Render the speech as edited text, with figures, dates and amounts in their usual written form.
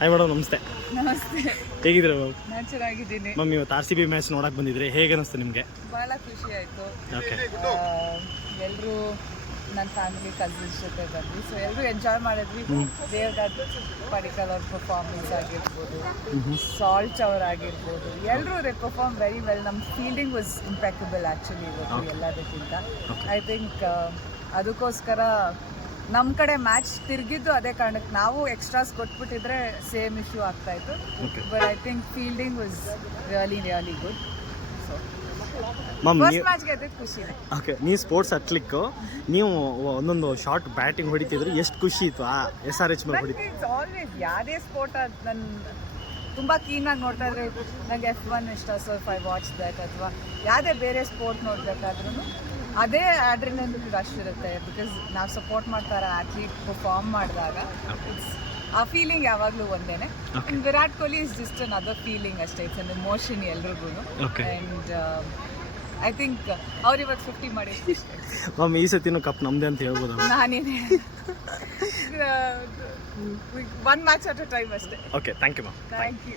Hi madam, ನಮಸ್ತೆ. ನಮಸ್ತೆ. ಹೇಗಿದ್ದೀರಾ ಮ್ಯಾಮ್? ನಾನು ಚೆನ್ನಾಗಿದ್ದೀನಿ. ಮ್ಯಾಮ್, ಇವತ್ತು RCB ಮ್ಯಾಚ್ ನೋಡಕ್ಕೆ ಬಂದಿದ್ರೆ ಹೇಗೆ ಅನಿಸ್ತು ನಿಮಗೆ? ಭಾಳ ಖುಷಿ ಆಯಿತು. ಓಕೆ. ಎಲ್ಲರೂ ನನ್ನ ಫ್ಯಾಮಿಲಿ ಕಸಿನ್ಸ್ ಜೊತೆ ಬಂದ್ವಿ, ಸೊ ಎಲ್ಲರೂ ಎಂಜಾಯ್ ಮಾಡಿದ್ವಿ. ದೇವದತ್ ಪಡಿಕಲ್ ಅವ್ರ ಪರ್ಫಾರ್ಮೆನ್ಸ್ ಆಗಿರ್ಬೋದು, ಸಾಲ್ಟ್ ಅವರಾಗಿರ್ಬೋದು, ಎಲ್ಲರೂ ದೇ ಪರ್ಫಾರ್ಮ್ ವೆರಿ ವೆಲ್. ನಮ್ಮ ಫೀಲ್ಡಿಂಗ್ ವಾಸ್ ಇಂಪ್ಯಾಕ್ಟಬಲ್ ಆ್ಯಕ್ಚುಲಿ ಇವತ್ತು ಎಲ್ಲದಕ್ಕಿಂತ. ಐ ಥಿಂಕ್ ಅದಕ್ಕೋಸ್ಕರ ನಮ್ಮ ಕಡೆ ಮ್ಯಾಚ್ ತಿರುಗಿದ್ದು ಅದೇ ಕಾರಣಕ್ಕೆ. ನಾವು ಎಕ್ಸ್ಟ್ರಾಸ್ ಕೊಟ್ಬಿಟ್ಟಿದ್ರೆ ಸೇಮ್ ಇಶ್ಯೂ ಆಗ್ತಾಯಿತ್ತು. But I think fielding was really good. So ma'am, first match ಗೆದ್ದಿದ್ದು ಖುಷಿನೇ. ಓಕೆ, ನೀವು ಸ್ಪೋರ್ಟ್ಸ್ ಅಟ್ಲಿಕ್ಕು, ನೀವು ಒಂದೊಂದು ಶಾರ್ಟ್ ಬ್ಯಾಟಿಂಗ್ ಹೊಡಿತಿದ್ರೆ ಎಷ್ಟು ಖುಷಿ ಇತ್ತು ಆ SRH ಮೇಲೆ ಹೊಡಿತು? ಇಟ್ಸ್ ಆಲ್ವೇಸ್ ಯಾವುದೇ ಸ್ಪೋರ್ಟ್ ಅದು ನನ್ನ ತುಂಬ ಕ್ಲೀನಾಗಿ ನೋಡ್ತಾ ಇದ್ರೆ ನನಗೆ F1 ಇಷ್ಟ, so if I watch that, ಅಥವಾ ಯಾವುದೇ ಬೇರೆ ಸ್ಪೋರ್ಟ್ ನೋಡಬೇಕಾದ್ರೂ ಅದೇ ಆಡ್ರಿನಲ್ ರಶ್ ಇರುತ್ತೆ. ಬಿಕಾಸ್ ನಾವು ಸಪೋರ್ಟ್ ಮಾಡ್ತಾರೆ ಆ್ಯತ್ಲೀಟ್ ಪರ್ಫಾರ್ಮ್ ಮಾಡಿದಾಗ ಆ ಫೀಲಿಂಗ್ ಯಾವಾಗಲೂ ಒಂದೇನೆ. Virat Kohli is just another feeling ಅಷ್ಟೇ. ಇಟ್ಸ್ ಅನ್ ಎಮೋಷನ್ ಎಲ್ರಿಗೂ. ಆ್ಯಂಡ್ ಐ ಥಿಂಕ್ ಅವ್ರು ಇವತ್ತು 50 ಮಾಡಿ. ಮ್ಯಾಮ್, ಈ ಸತಿನೂ ಕಪ್ ನಮ್ಮದೇ ಅಂತ ಹೇಳ್ಬೋದು? ನಾನೇನೆ one match at a time ಅಷ್ಟೇ. Okay, thank you ma'am. Thank you.